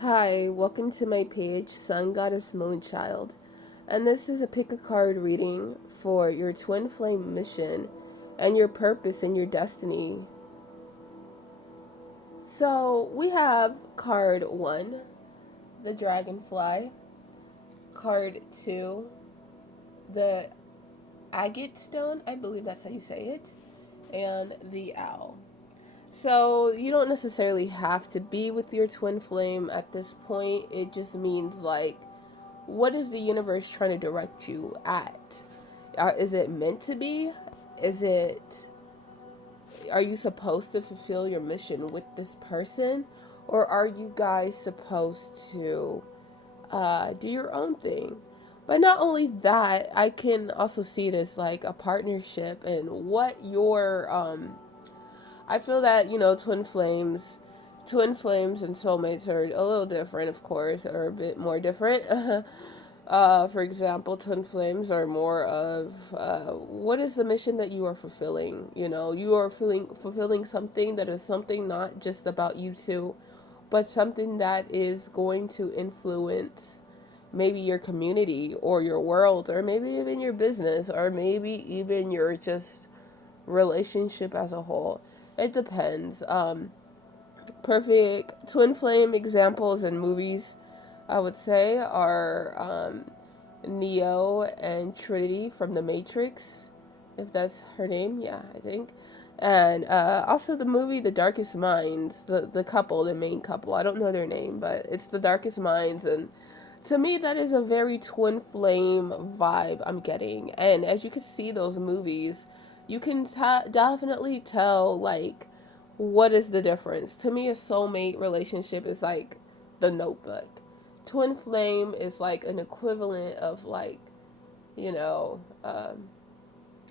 Hi, welcome to my page, Sun Goddess Moonchild. And this is a pick a card reading for your twin flame mission and your purpose and your destiny. So we have card 1, the dragonfly, card 2, the agate stone, I believe that's how you say it, and the owl. So you don't necessarily have to be with your twin flame at this point. It just means like, what is the universe trying to direct you at? Is it meant to be? Is it, are you supposed to fulfill your mission with this person? Or are you guys supposed to do your own thing? But not only that, I can also see it as like a partnership and what your I feel that, twin flames and soulmates are a little different, of course, or a bit more different. For example, twin flames are more of what is the mission that you are fulfilling? You know, you are fulfilling something that is something not just about you two, but something that is going to influence maybe your community or your world, or maybe even your business, or maybe even your just relationship as a whole. It depends. Perfect twin flame examples in movies, I would say, are Neo and Trinity from The Matrix, if that's her name. Yeah, I think. And also the movie The Darkest Minds, the couple, the main couple. I don't know their name, but it's The Darkest Minds. And to me, that is a very twin flame vibe I'm getting. And as you can see those movies, you can definitely tell, like, what is the difference. To me, a soulmate relationship is like The Notebook. Twin flame is like an equivalent of like, you know,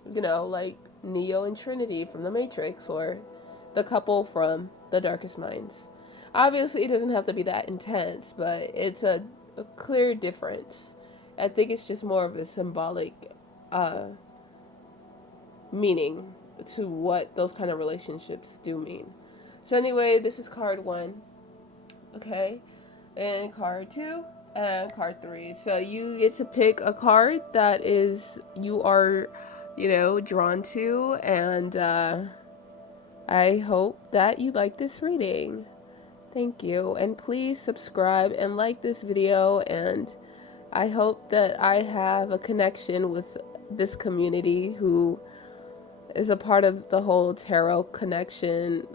like Neo and Trinity from The Matrix, or the couple from The Darkest Minds. Obviously, it doesn't have to be that intense, but it's a clear difference. I think it's just more of a symbolic uh, meaning to what those kind of relationships do mean. So, anyway, this is card 1, okay? And card 2 and card 3. So, you get to pick a card that is, you are, drawn to, and I hope that you like this reading. Thank you. And please subscribe and like this video. And I hope that I have a connection with this community who is a part of the whole tarot connection,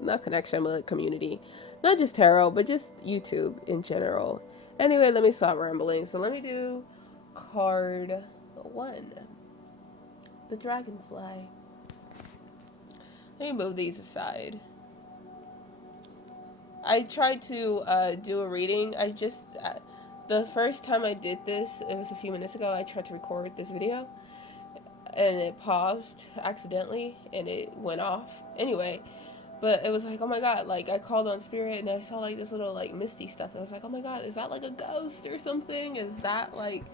not connection, but community. Not just tarot, but just YouTube in general. Anyway, let me stop rambling. So let me do card 1, the dragonfly. Let me move these aside. I tried to do a reading. The first time I did this, it was a few minutes ago. I tried to record this video and it paused accidentally and it went off. Anyway, but it was like, oh my god, like I called on spirit and I saw like this little like misty stuff. I was like, oh my god, is that like a ghost or something? Is that like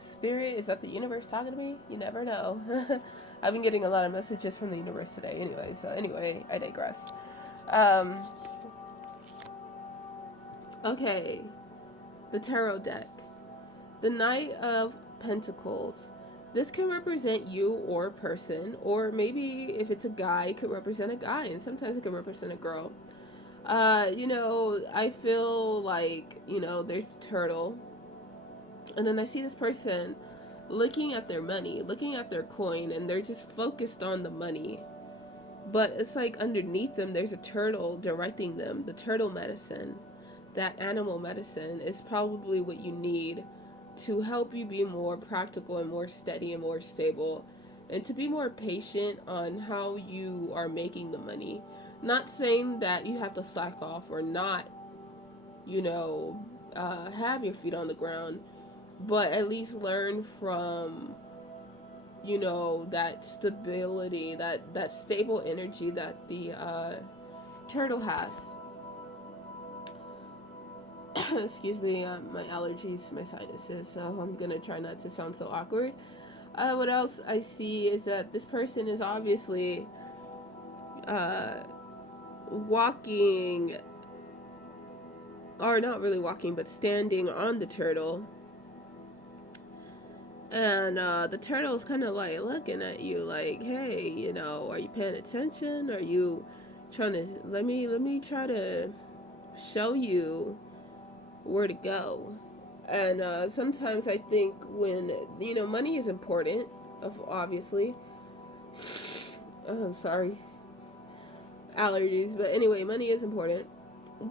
spirit? Is that the universe talking to me? You never know. I've been getting a lot of messages from the universe today anyway, so anyway, I digress. Um, okay, the tarot deck. The Knight of Pentacles. This can represent you or a person, or maybe if it's a guy, it could represent a guy, and sometimes it can represent a girl. I feel like, there's the turtle, and then I see this person looking at their money, looking at their coin, and they're just focused on the money. But it's like underneath them, there's a turtle directing them. The turtle medicine, that animal medicine, is probably what you need to help you be more practical and more steady and more stable, and to be more patient on how you are making the money. Not saying that you have to slack off or not, have your feet on the ground, but at least learn from, that stability, that stable energy that the turtle has. Excuse me, my allergies, my sinuses, so I'm gonna try not to sound so awkward. What else I see is that this person is obviously uh, walking or not really walking, but standing on the turtle. And the turtle's kind of like looking at you like, hey, are you paying attention? Are you trying to, let me try to show you where to go. And sometimes I think when, money is important, obviously. I'm sorry, allergies. But anyway, money is important.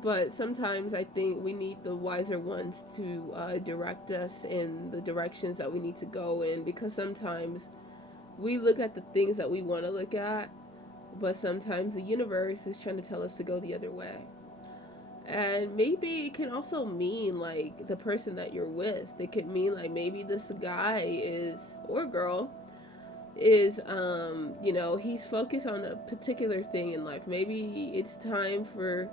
But sometimes I think we need the wiser ones to direct us in the directions that we need to go in, because sometimes we look at the things that we want to look at, but sometimes the universe is trying to tell us to go the other way. And maybe it can also mean like the person that you're with. It could mean like maybe this guy is, or girl is, he's focused on a particular thing in life. Maybe it's time for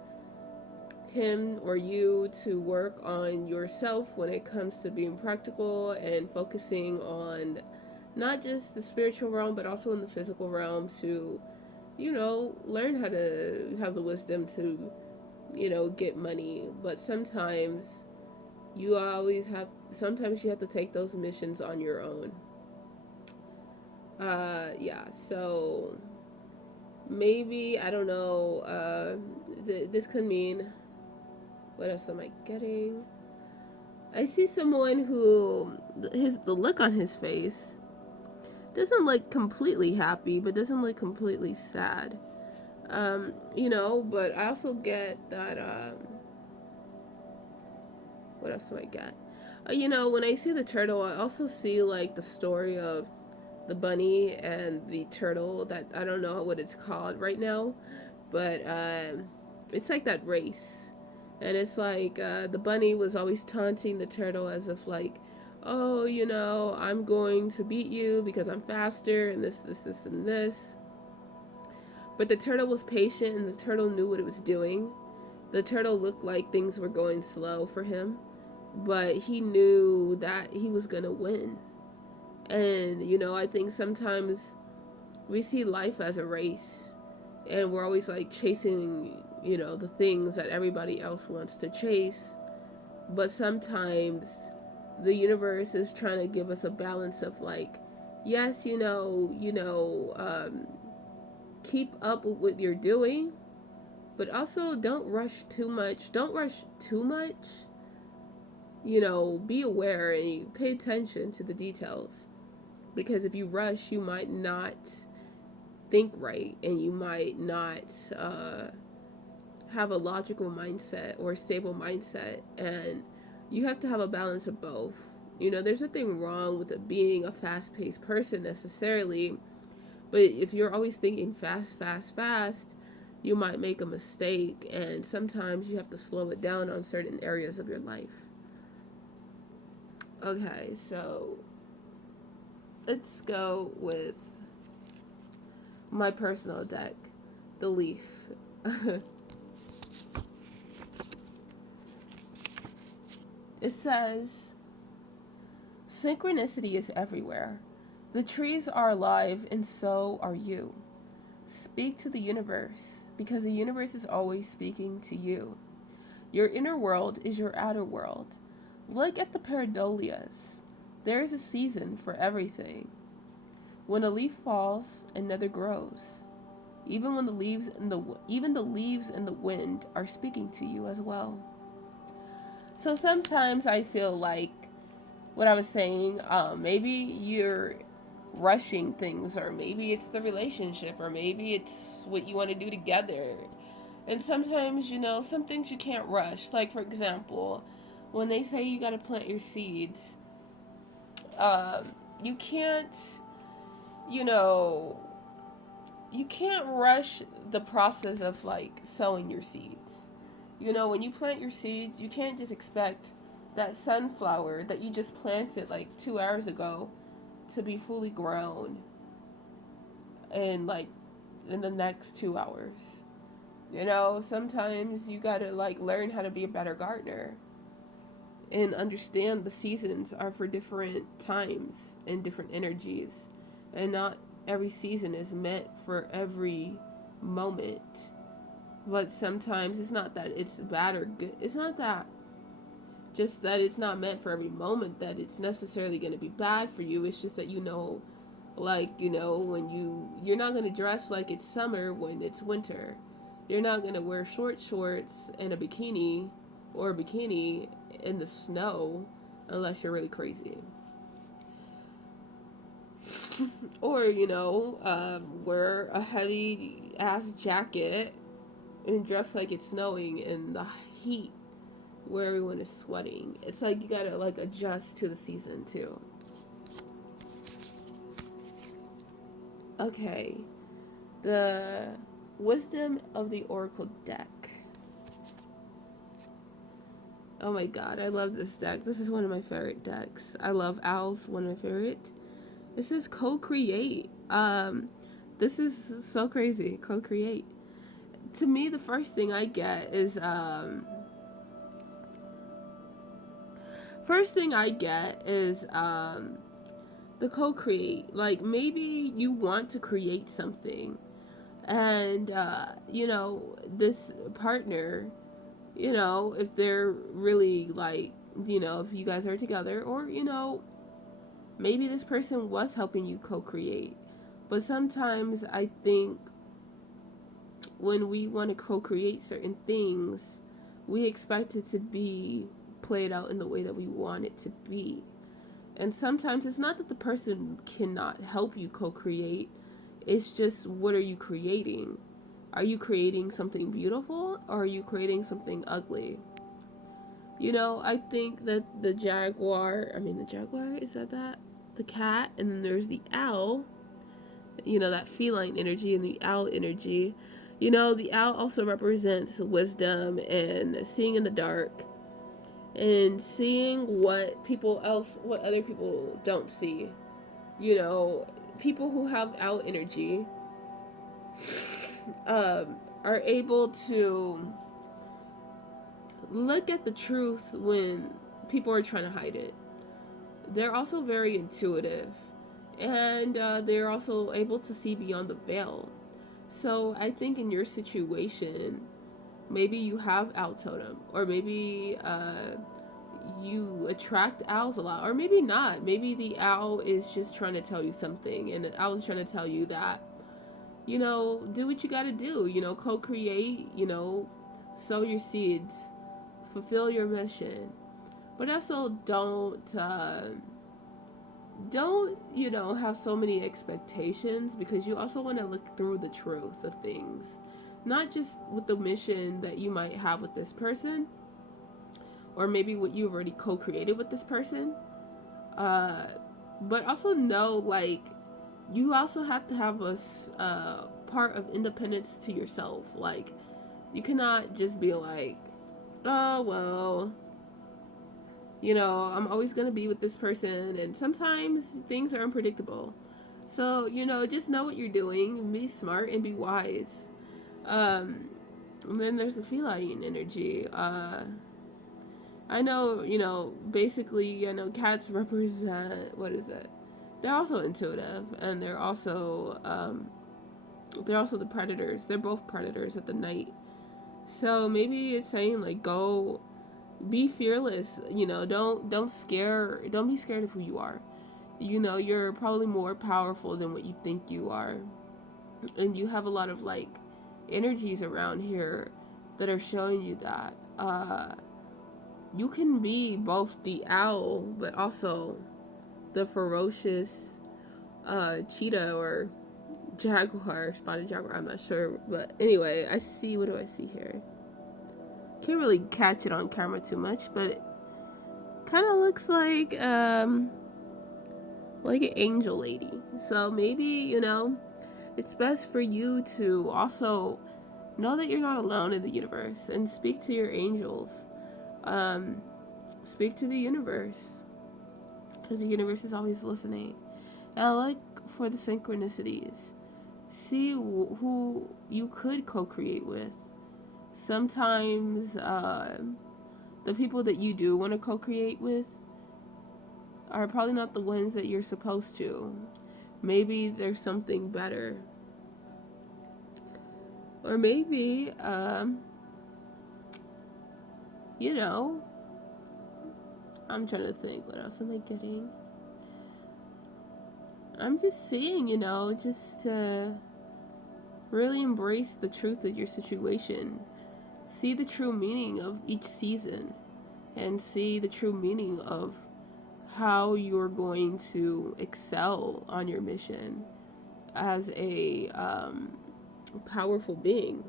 him or you to work on yourself when it comes to being practical and focusing on not just the spiritual realm but also in the physical realm to, learn how to have the wisdom to, get money. But sometimes you have to take those missions on your own. Yeah, so maybe, I don't know, this could mean, what else am I getting? I see someone who the look on his face doesn't look completely happy, but doesn't look completely sad. But I also get that. What else do I get? When I see the turtle, I also see like the story of the bunny and the turtle. That I don't know what it's called right now, but it's like that race. And it's like the bunny was always taunting the turtle as if like, oh, I'm going to beat you because I'm faster and this, and this. But the turtle was patient and the turtle knew what it was doing. The turtle looked like things were going slow for him, but he knew that he was going to win. And, I think sometimes we see life as a race and we're always like chasing, the things that everybody else wants to chase. But sometimes the universe is trying to give us a balance of like, yes, keep up with what you're doing, but also don't rush too much. Don't rush too much. Be aware and pay attention to the details. Because if you rush, you might not think right and you might not have a logical mindset or a stable mindset. And you have to have a balance of both. There's nothing wrong with being a fast paced person necessarily. But if you're always thinking fast, fast, fast, you might make a mistake. And sometimes you have to slow it down on certain areas of your life. Okay, so let's go with my personal deck, the Leaf. It says, synchronicity is everywhere. The trees are alive and so are you. Speak to the universe because the universe is always speaking to you. Your inner world is your outer world. Look at the pareidolias. There is a season for everything. When a leaf falls, another grows. Even the leaves in the wind are speaking to you as well. So sometimes I feel like what I was saying, maybe you're rushing things, or maybe it's the relationship, or maybe it's what you want to do together. And sometimes, some things you can't rush. Like, for example, when they say you got to plant your seeds, you can't, you know, you can't rush the process of like sowing your seeds. When you plant your seeds, you can't just expect that sunflower that you just planted like 2 hours ago to be fully grown in the next 2 hours. Sometimes you gotta like learn how to be a better gardener and understand the seasons are for different times and different energies, and not every season is meant for every moment. But sometimes it's not that it's bad or good. It's not that just that it's not meant for every moment that it's necessarily going to be bad for you. It's just that like when you're not going to dress like it's summer when it's winter. You're not going to wear short shorts and a bikini or a bikini in the snow unless you're really crazy. Or wear a heavy ass jacket and dress like it's snowing in the heat where everyone is sweating. It's like you gotta like adjust to the season too. Okay, the Wisdom of the Oracle deck. Oh my god, I love this deck. This is one of my favorite decks. I love owls, one of my favorite. This is co-create. This is so crazy. Co-create. To me, the first thing I get is the co-create. Like maybe you want to create something, and this partner, if they're really like, if you guys are together, or maybe this person was helping you co-create. But sometimes I think when we want to co-create certain things, we expect it to be played out in the way that we want it to be. And sometimes it's not that the person cannot help you co-create, it's just, what are you creating? Are you creating something beautiful, or are you creating something ugly? I think that the jaguar, is that? The cat, and then there's the owl, that feline energy and the owl energy. The owl also represents wisdom and seeing in the dark and seeing what other people don't see. People who have owl energy are able to look at the truth when people are trying to hide it. They're also very intuitive, and they're also able to see beyond the veil. So I think in your situation, maybe you have owl totem, or maybe you attract owls a lot, or maybe not. Maybe the owl is just trying to tell you something, and the owl is trying to tell you that, do what you got to do. Co-create. Sow your seeds, fulfill your mission, but also don't have so many expectations, because you also want to look through the truth of things, not just with the mission that you might have with this person, or maybe what you've already co-created with this person, but also know, like, you also have to have a part of independence to yourself. Like, you cannot just be like, oh well, I'm always going to be with this person, and sometimes things are unpredictable. So, just know what you're doing, be smart, and be wise. And then there's the feline energy. I know, basically, cats represent, what is it? They're also intuitive, and they're also the predators. They're both predators at the night. So maybe it's saying, like, go be fearless. Don't be scared of who you are. You're probably more powerful than what you think you are, and you have a lot of like energies around here that are showing you that you can be both the owl but also the ferocious cheetah or jaguar, spotted jaguar. I'm not sure, but anyway, what do I see here? Can't really catch it on camera too much, but it kind of looks like an angel lady. So maybe it's best for you to also know that you're not alone in the universe, and speak to your angels. Speak to the universe, because the universe is always listening. And I like for the synchronicities. See who you could co-create with. Sometimes the people that you do want to co-create with are probably not the ones that you're supposed to. Maybe there's something better. Or maybe, you know, I'm trying to think, what else am I getting? I'm just seeing, just to really embrace the truth of your situation. See the true meaning of each season and see the true meaning of how you're going to excel on your mission as a powerful being.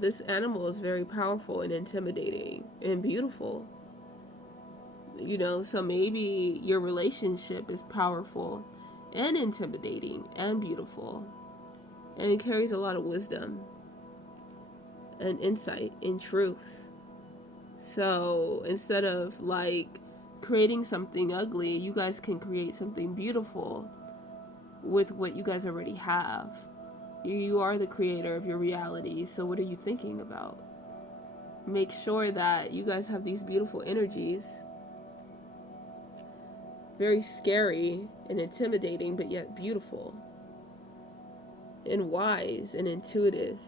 This animal is very powerful and intimidating and beautiful. So maybe your relationship is powerful and intimidating and beautiful. And it carries a lot of wisdom and insight and truth. So instead of like creating something ugly, you guys can create something beautiful with what you guys already have. You are the creator of your reality, so what are you thinking about? Make sure that you guys have these beautiful energies. Very scary and intimidating, but yet beautiful. And wise and intuitive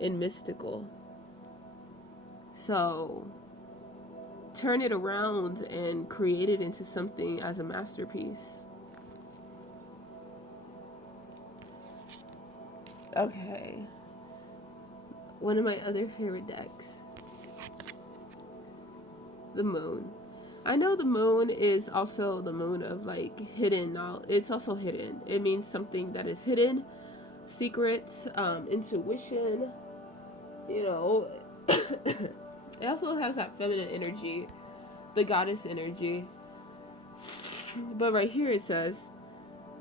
and mystical. So turn it around and create it into something as a masterpiece. Okay. One of my other favorite decks. The moon. I know the moon is also the moon of like hidden knowledge. It's also hidden. It means something that is hidden, secrets, intuition. It also has that feminine energy, the goddess energy. But right here it says,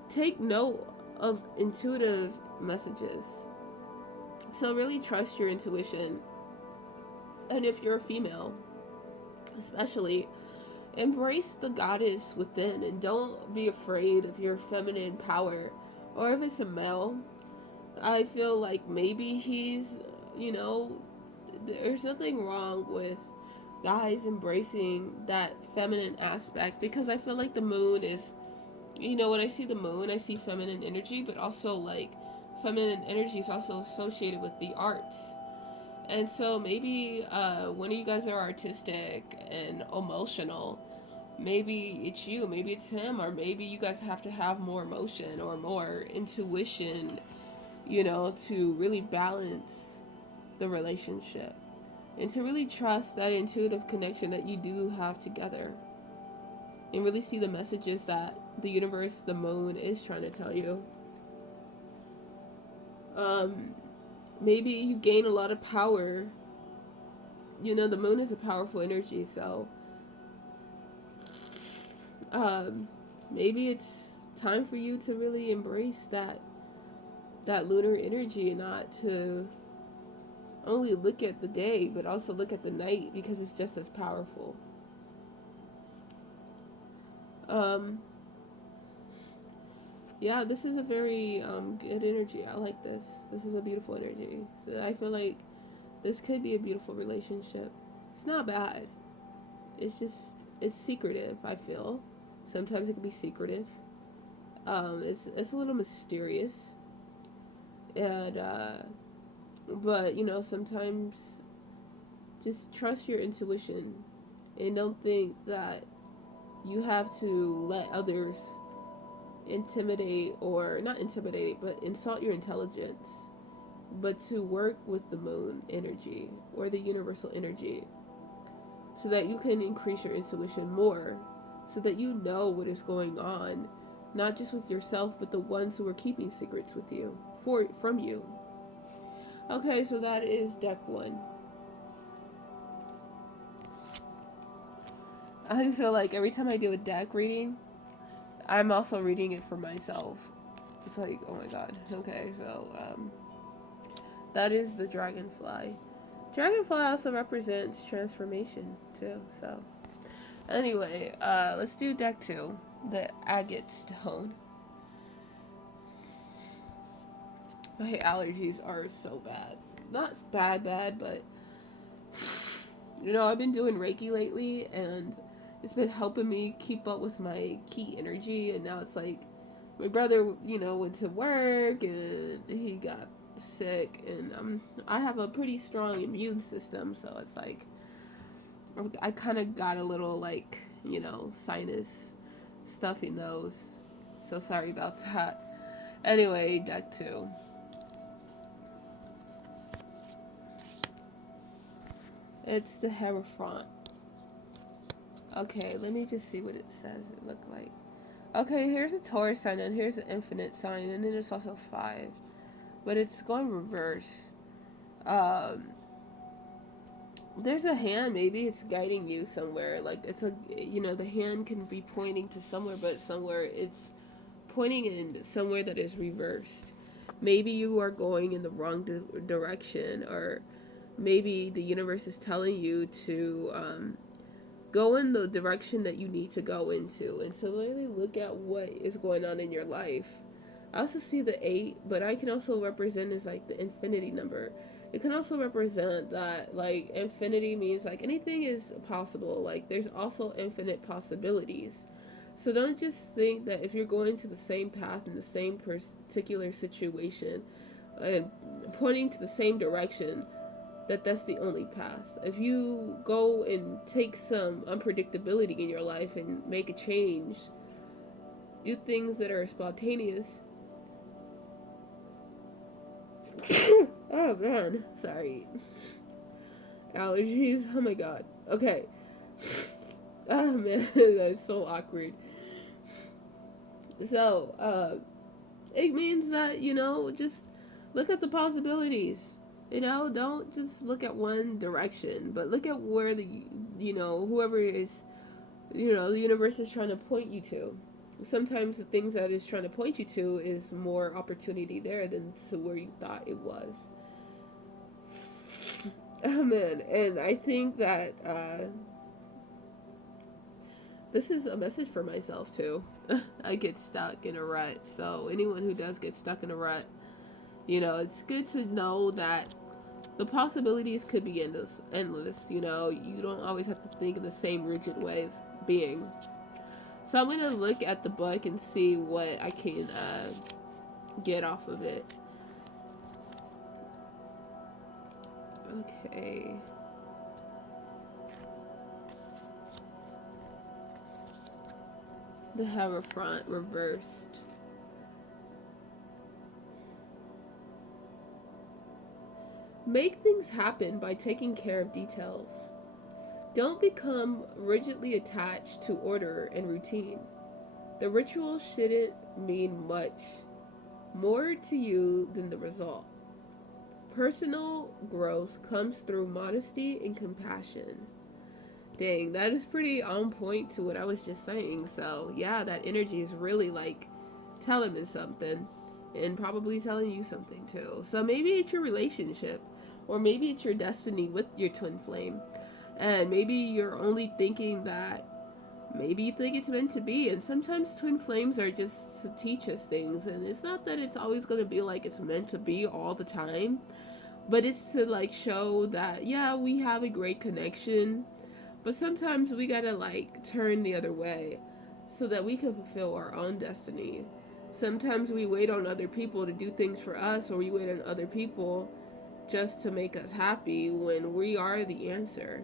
take note of intuitive messages. So really trust your intuition. And if you're a female, especially, embrace the goddess within and don't be afraid of your feminine power. Or if it's a male, I feel like maybe he's, there's nothing wrong with guys embracing that feminine aspect, because I feel like the moon is, when I see the moon, I see feminine energy, but also like feminine energy is also associated with the arts. And so maybe one of you guys are artistic and emotional. Maybe it's you, maybe it's him, or maybe you guys have to have more emotion or more intuition, to really balance the relationship and to really trust that intuitive connection that you do have together and really see the messages that the universe, the moon, is trying to tell you. Maybe you gain a lot of power. The moon is a powerful energy, so maybe it's time for you to really embrace that lunar energy and not to only look at the day but also look at the night, because it's just as powerful. Yeah, this is a very good energy. I like this. This is a beautiful energy. So I feel like this could be a beautiful relationship. It's not bad. It's secretive, I feel. Sometimes it can be secretive. It's a little mysterious. And but sometimes just trust your intuition and don't think that you have to let others intimidate, or not intimidate, but insult your intelligence, but to work with the moon energy or the universal energy so that you can increase your intuition more, so that you know what is going on, not just with yourself but the ones who are keeping secrets with you from you. Okay, so that is deck 1. I feel like every time I do a deck reading, I'm also reading it for myself. It's like, oh my god. Okay, so that is the dragonfly. Dragonfly also represents transformation too. So anyway, let's do deck 2, the agate stone. My allergies are so bad. Not bad, but I've been doing Reiki lately, and it's been helping me keep up with my key energy. And now it's like my brother, went to work and he got sick, and I have a pretty strong immune system, so it's like I kind of got a little like sinus stuffy nose. So sorry about that. Anyway, deck two. It's the Hierophant. Okay, let me just see what it says. It looked like. Okay, here's a Taurus sign, and here's an infinite sign, and then there's also 5. But it's going reverse. Um, there's a hand, maybe it's guiding you somewhere. Like, it's the hand can be pointing to somewhere, but somewhere it's pointing in somewhere that is reversed. Maybe you are going in the wrong direction, or maybe the universe is telling you to go in the direction that you need to go into, and to really look at what is going on in your life. I also see the 8, but I can also represent as like the infinity number. It can also represent that like infinity means like anything is possible. Like there's also infinite possibilities. So don't just think that if you're going to the same path in the same particular situation and pointing to the same direction, that's the only path. If you go and take some unpredictability in your life and make a change, do things that are spontaneous. Oh man, sorry. Allergies, oh my god. Okay. Oh man, that's so awkward. So, it means that, just look at the possibilities. Don't just look at one direction, but look at where whoever is, the universe is trying to point you to. Sometimes the things that it's trying to point you to is more opportunity there than to where you thought it was. Oh man, and I think that this is a message for myself too. I get stuck in a rut, so anyone who does get stuck in a rut, it's good to know that the possibilities could be endless. You don't always have to think in the same rigid way of being. So I'm gonna look at the book and see what I can get off of it. Okay. The Hierophant reversed. Make things happen by taking care of details. Don't become rigidly attached to order and routine. The ritual shouldn't mean much more to you than the result. Personal growth comes through modesty and compassion. Dang, that is pretty on point to what I was just saying. So, yeah, that energy is really like telling me something, and probably telling you something too. So, maybe it's your relationship, or maybe it's your destiny with your twin flame. And maybe you're only thinking that maybe you think it's meant to be. And sometimes twin flames are just to teach us things. And it's not that it's always going to be like it's meant to be all the time, but it's to like show that, yeah, we have a great connection, but sometimes we gotta like turn the other way so that we can fulfill our own destiny. Sometimes we wait on other people to do things for us, or we wait on other people just to make us happy when we are the answer.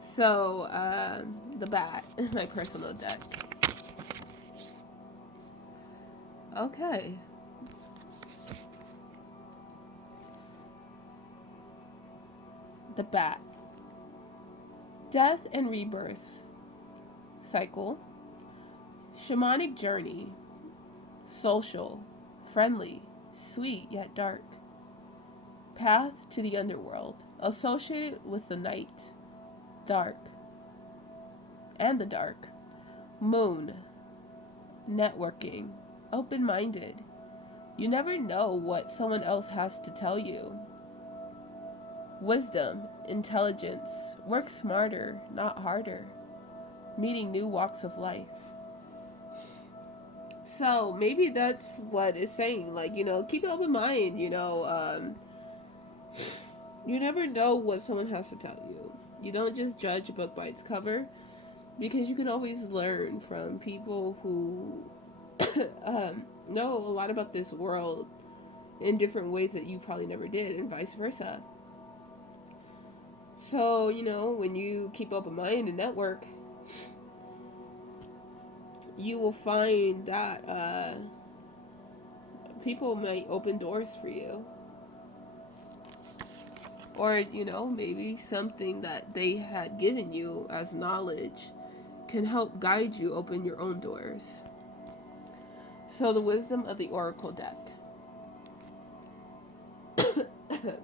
So, the bat, my personal deck. Okay. The bat. Death and rebirth. Cycle. Shamanic journey. Social. Friendly. Sweet yet dark. Path to the underworld. Associated with the night. Dark. And the dark. Moon. Networking. Open-minded. You never know what someone else has to tell you. Wisdom, intelligence, work smarter, not harder. Meeting new walks of life. So maybe that's what it's saying. Like, keep an open mind, you never know what someone has to tell you. You don't just judge a book by its cover, because you can always learn from people who know a lot about this world in different ways that you probably never did, and vice versa. So, when you keep open mind and network, you will find that people might open doors for you. Or, maybe something that they had given you as knowledge can help guide you open your own doors. So, the wisdom of the Oracle deck.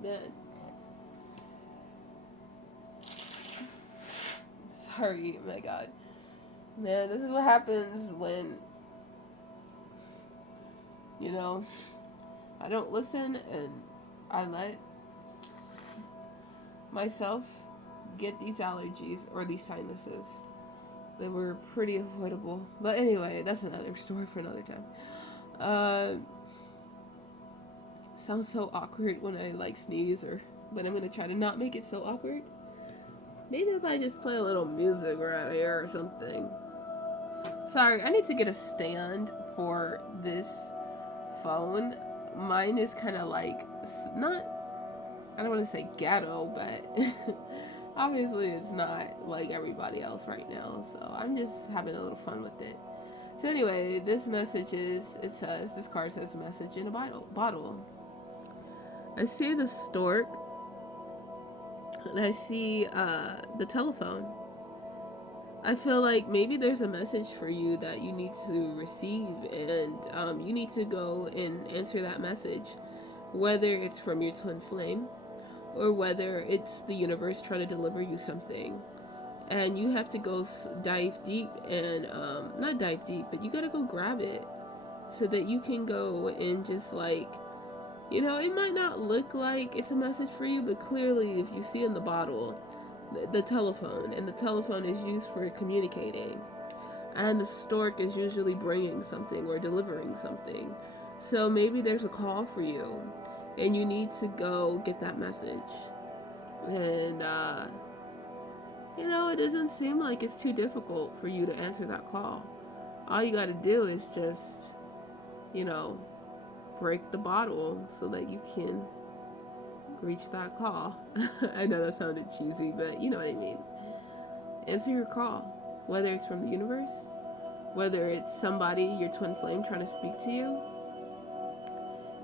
Man. Sorry, oh my god. Man, this is what happens when, I don't listen and I let myself get these allergies or these sinuses. They were pretty avoidable. But anyway, that's another story for another time. Sounds so awkward when I sneeze, but I'm gonna try to not make it so awkward. Maybe if I just play a little music around here or something. Sorry, I need to get a stand for this phone. Mine is kind of not, I don't want to say ghetto, but obviously it's not like everybody else right now. So I'm just having a little fun with it. So anyway, this card says message in a bottle. I see the stork and I see the telephone. I feel like maybe there's a message for you that you need to receive, and you need to go and answer that message, whether it's from your twin flame or whether it's the universe trying to deliver you something. And you have to go dive deep and not dive deep, but you gotta go grab it so that you can go and just it might not look like it's a message for you, but clearly if you see in the bottle the telephone, and the telephone is used for communicating, and the stork is usually bringing something or delivering something. So maybe there's a call for you and you need to go get that message. And it doesn't seem like it's too difficult for you to answer that call. All you got to do is just break the bottle so that you can reach that call. I know that sounded cheesy, but you know what I mean. Answer your call, whether it's from the universe, whether it's somebody, your twin flame, trying to speak to you,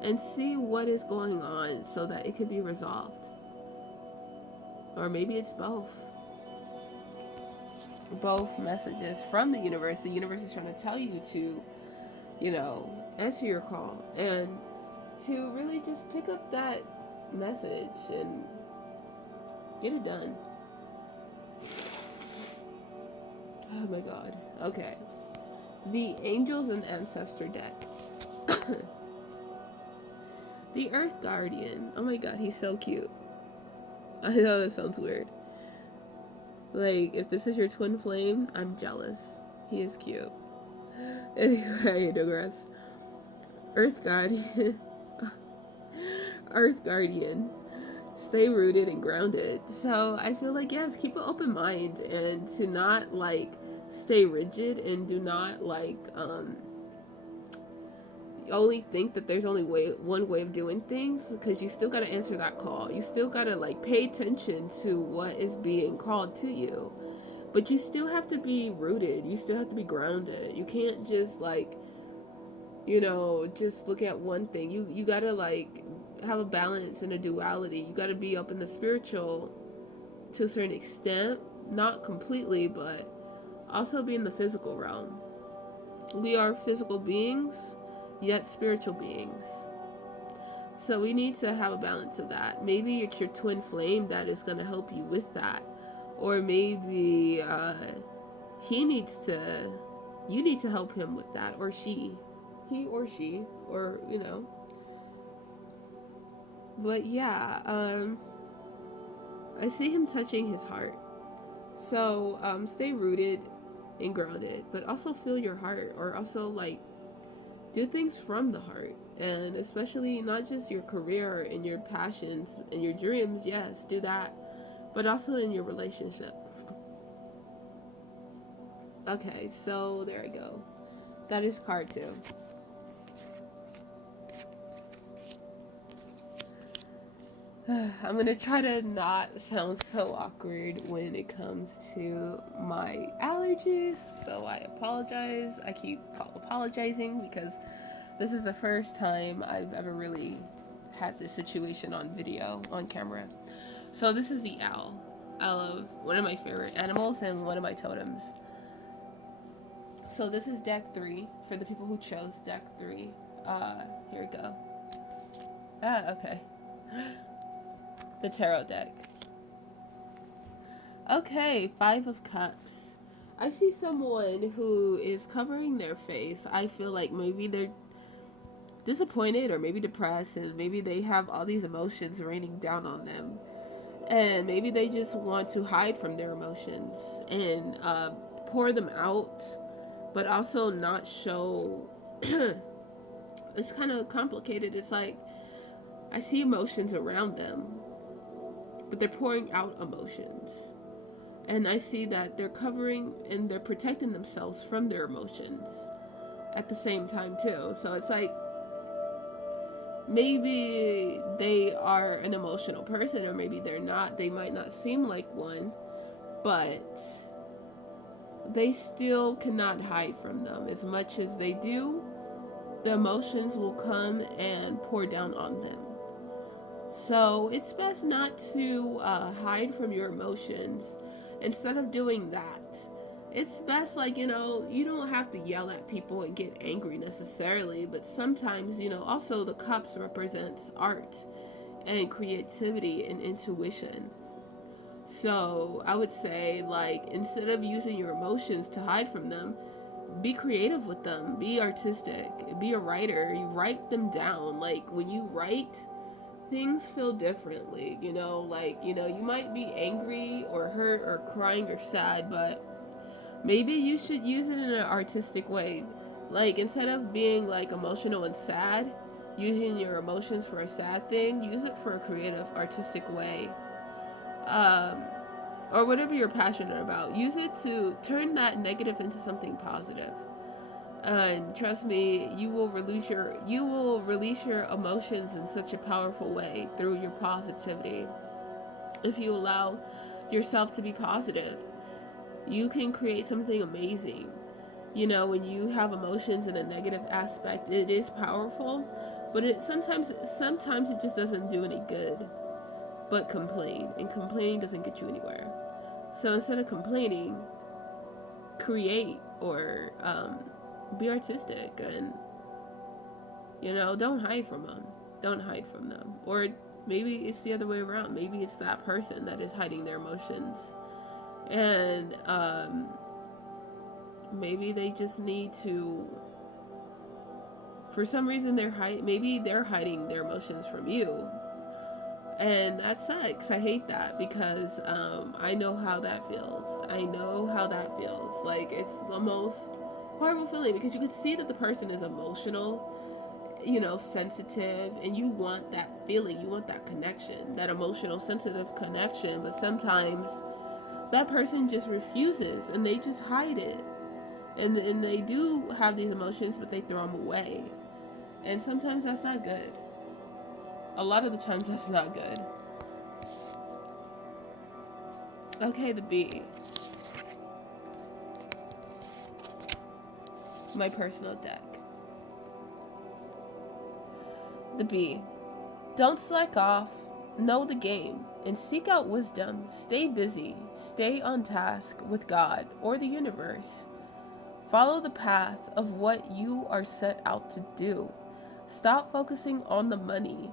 and see what is going on so that it could be resolved. Or maybe it's both. Both messages from the universe. The universe is trying to tell you to, answer your call and to really just pick up that message and get it done. Oh my god. Okay. The Angels and Ancestor deck. The Earth Guardian. Oh my god, he's so cute. I know that sounds weird. If this is your twin flame, I'm jealous. He is cute. Anyway, I digress. Earth Guardian. Earth Guardian. Stay rooted and grounded. So I feel yes, keep an open mind and to not stay rigid and do not only think that there's only one way of doing things, because you still got to answer that call. You still got to pay attention to what is being called to you, but you still have to be rooted. You still have to be grounded. You can't just just look at one thing. You got to have a balance and a duality. You got to be up in the spiritual to a certain extent, not completely, but also be in the physical realm. We are physical beings, yet spiritual beings. So we need to have a balance of that. Maybe it's your twin flame that is going to help you with that. Or maybe you need to help him with that, or she. He or she, or, But yeah, I see him touching his heart. So stay rooted and grounded, but also feel your heart, or also do things from the heart, and especially not just your career and your passions and your dreams. Yes, do that, but also in your relationship. Okay, so there I go. That is card 2. I'm gonna try to not sound so awkward when it comes to my allergies, so I apologize. I keep apologizing because this is the first time I've ever really had this situation on video, on camera. So this is the owl. I love one of my favorite animals and one of my totems. So this is deck 3 for the people who chose deck 3. Here we go. Okay. The tarot deck. Okay, 5 of Cups. I see someone who is covering their face. I feel like maybe they're disappointed or maybe depressed, and maybe they have all these emotions raining down on them. And maybe they just want to hide from their emotions and pour them out, but also not show. It's kind of complicated. It's like I see emotions around them, but they're pouring out emotions. And I see that they're covering and they're protecting themselves from their emotions at the same time too. So it's like maybe they are an emotional person, or maybe they're not. They might not seem like one, but they still cannot hide from them. As much as they do, the emotions will come and pour down on them. So it's best not to hide from your emotions. Instead of doing that, it's best, like, you don't have to yell at people and get angry necessarily, but sometimes, also the cups represents art and creativity and intuition. So I would say, like, instead of using your emotions to hide from them, be creative with them, be artistic, be a writer. You write them down. Like, when you write, things feel differently, you might be angry or hurt or crying or sad, but maybe you should use it in an artistic way. Like, instead of being like emotional and sad, using your emotions for a sad thing, use it for a creative, artistic way. Or whatever you're passionate about, use it to turn that negative into something positive. And trust me, you will release your emotions in such a powerful way through your positivity. If you allow yourself to be positive, you can create something amazing. When you have emotions in a negative aspect, it is powerful, but sometimes it just doesn't do any good. But complain, and complaining doesn't get you anywhere. So instead of complaining, create, or be artistic, and don't hide from them. Don't hide from them. Or maybe it's the other way around. Maybe it's that person that is hiding their emotions, and maybe they just need to. For some reason, maybe they're hiding their emotions from you, and that sucks. I hate that because I know how that feels. Like, it's the most horrible feeling, because you can see that the person is emotional, sensitive, and you want that feeling, you want that connection, that emotional, sensitive connection, but sometimes that person just refuses and they just hide it. And they do have these emotions, but they throw them away. And sometimes that's not good. A lot of the times that's not good. Okay, the B. My personal deck. The B. Don't slack off, know the game, and seek out wisdom. Stay busy, stay on task with God or the universe. Follow the path of what you are set out to do. Stop focusing on the money,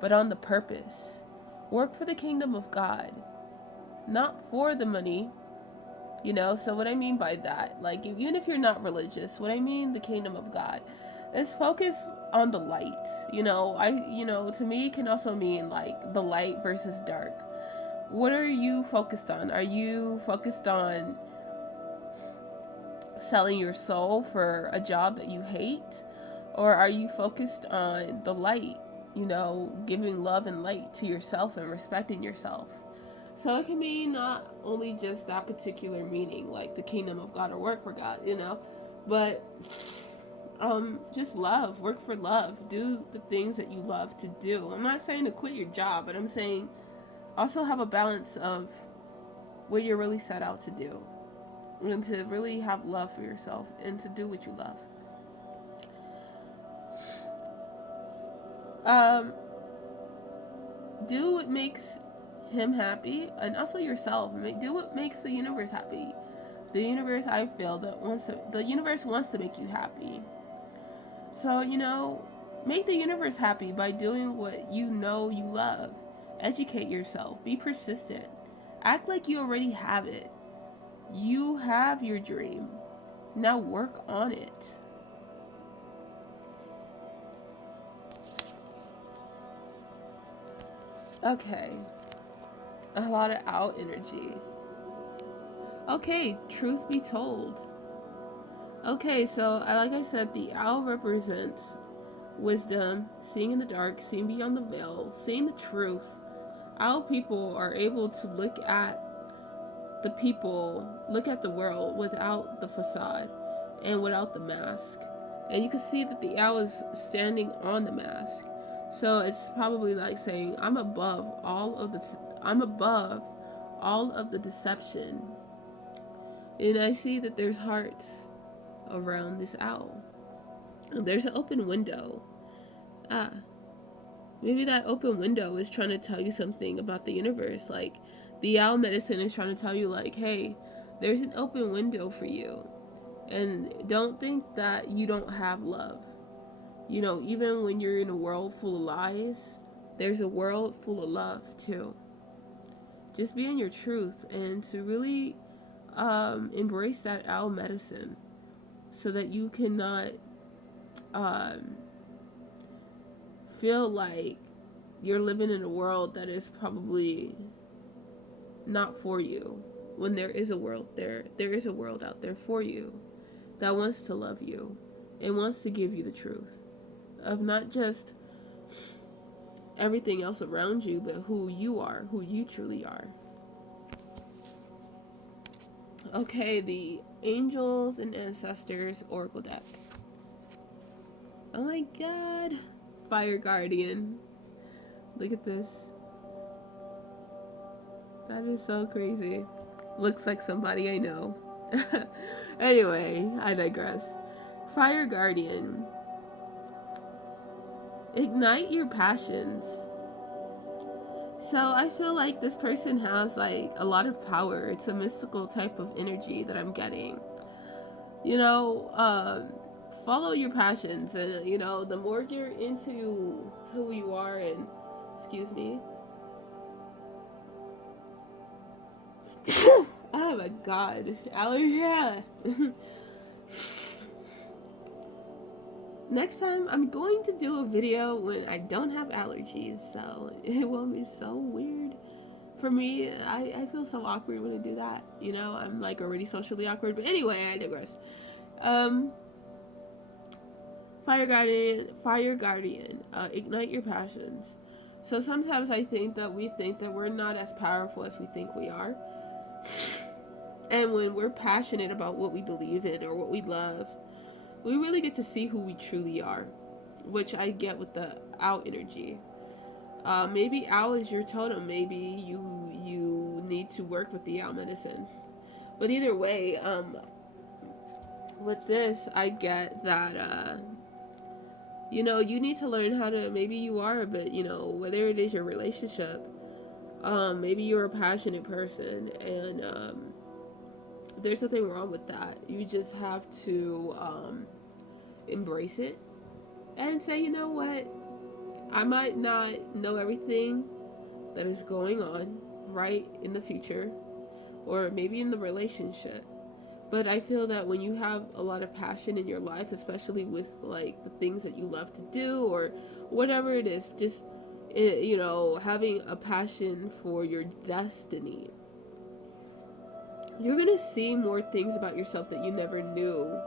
but on the purpose. Work for the kingdom of God, not for the money. So what I mean by that, like, even if you're not religious, what I mean, the kingdom of God, is focus on the light. To me, it can also mean like the light versus dark. What are you focused on? Are you focused on selling your soul for a job that you hate? Or are you focused on the light, giving love and light to yourself and respecting yourself? So it can mean not only just that particular meaning, like the kingdom of God or work for God, but Just love, work for love, do the things that you love to do. I'm not saying to quit your job, but I'm saying also have a balance of what you're really set out to do, and to really have love for yourself and to do what you love. um do what makes him happy, and also yourself. Do what makes the universe happy. The universe, I feel that the universe wants to make you happy. So, make the universe happy by doing what you know you love. Educate yourself. Be persistent. Act like you already have it. You have your dream. Now work on it. Okay. A lot of out energy. Okay, truth be told. Okay, so like I said, the owl represents wisdom, seeing in the dark, seeing beyond the veil, seeing the truth. Owl people are able to look at the world without the facade and without the mask. And you can see that the owl is standing on the mask. So it's probably like saying, I'm above all of the deception. And I see that there's hearts around this owl. And there's an open window. Maybe that open window is trying to tell you something about the universe. Like, the owl medicine is trying to tell you, like, hey, there's an open window for you. And don't think that you don't have love. Even when you're in a world full of lies, there's a world full of love, too. Just be in your truth and to really embrace that owl medicine so that you cannot feel like you're living in a world that is probably not for you, when there is a world out there for you that wants to love you and wants to give you the truth of not just everything else around you, but who you are, who you truly are. Okay, the Angels and Ancestors Oracle deck. Oh my god. Fire Guardian. Look at this. That is so crazy. Looks like somebody I know. Anyway, I digress. Fire Guardian. Ignite your passions. So I feel like this person has like a lot of power. It's a mystical type of energy that I'm getting. Follow your passions, and the more you're into who you are, and excuse me. Oh my god, allergy. Next time I'm going to do a video when I don't have allergies, so it won't be so weird for me. I feel so awkward when I do that. I'm like already socially awkward, but anyway, I digress. Fire Guardian, ignite your passions. So sometimes I think that we think that we're not as powerful as we think we are. And when we're passionate about what we believe in or what we love, we really get to see who we truly are, which I get with the owl energy. Maybe owl is your totem. Maybe you need to work with the owl medicine. But either way, with this, I get that you need to learn how to, maybe you are, but whether it is your relationship, maybe you're a passionate person, and there's nothing wrong with that. You just have to embrace it and say, you know what, I might not know everything that is going on right in the future, or maybe in the relationship, but I feel that when you have a lot of passion in your life, especially with like the things that you love to do or whatever it is, just having a passion for your destiny, you're gonna see more things about yourself that you never knew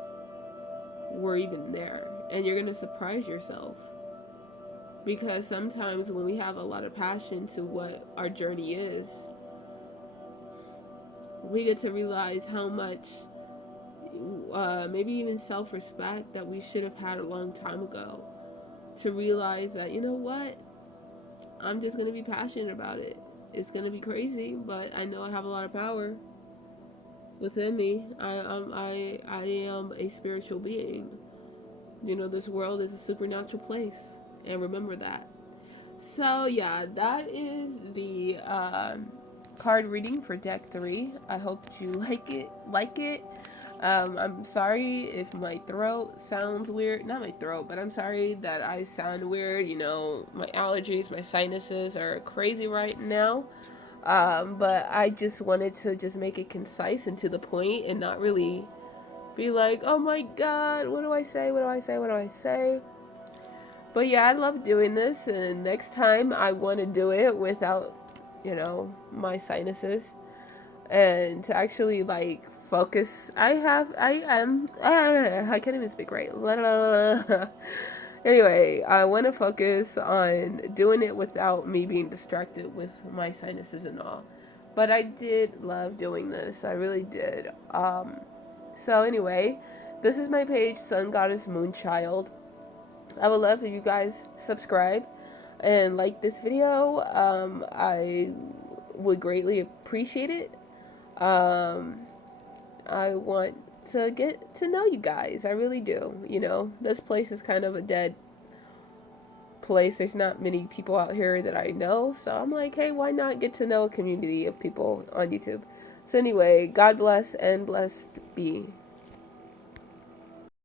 were even there, and you're gonna surprise yourself. Because sometimes when we have a lot of passion to what our journey is, we get to realize how much maybe even self-respect that we should have had a long time ago, to realize that, you know what, I'm just going to be passionate about it. It's going to be crazy, but I know I have a lot of power within me. I am a spiritual being. You know, this world is a supernatural place, and remember that. So yeah, that is the card reading for deck 3. I hope you like it. I'm sorry if my throat sounds weird. Not my throat, but I'm sorry that I sound weird. You know, my allergies, my sinuses are crazy right now. But I just wanted to just make it concise and to the point, and not really be like, oh my god, what do I say? What do I say? What do I say? But yeah, I love doing this, and next time I want to do it without, my sinuses, and to actually like focus. I can't even speak right. Anyway, I want to focus on doing it without me being distracted with my sinuses and all. But I did love doing this. I really did. So anyway, this is my page, Sun Goddess Moonchild. I would love if you guys subscribe and like this video. I would greatly appreciate it. I want to get to know you guys. I really do. You know, this place is kind of a dead place. There's not many people out here that I know. So I'm like, hey, why not get to know a community of people on YouTube? So anyway, God bless and blessed be.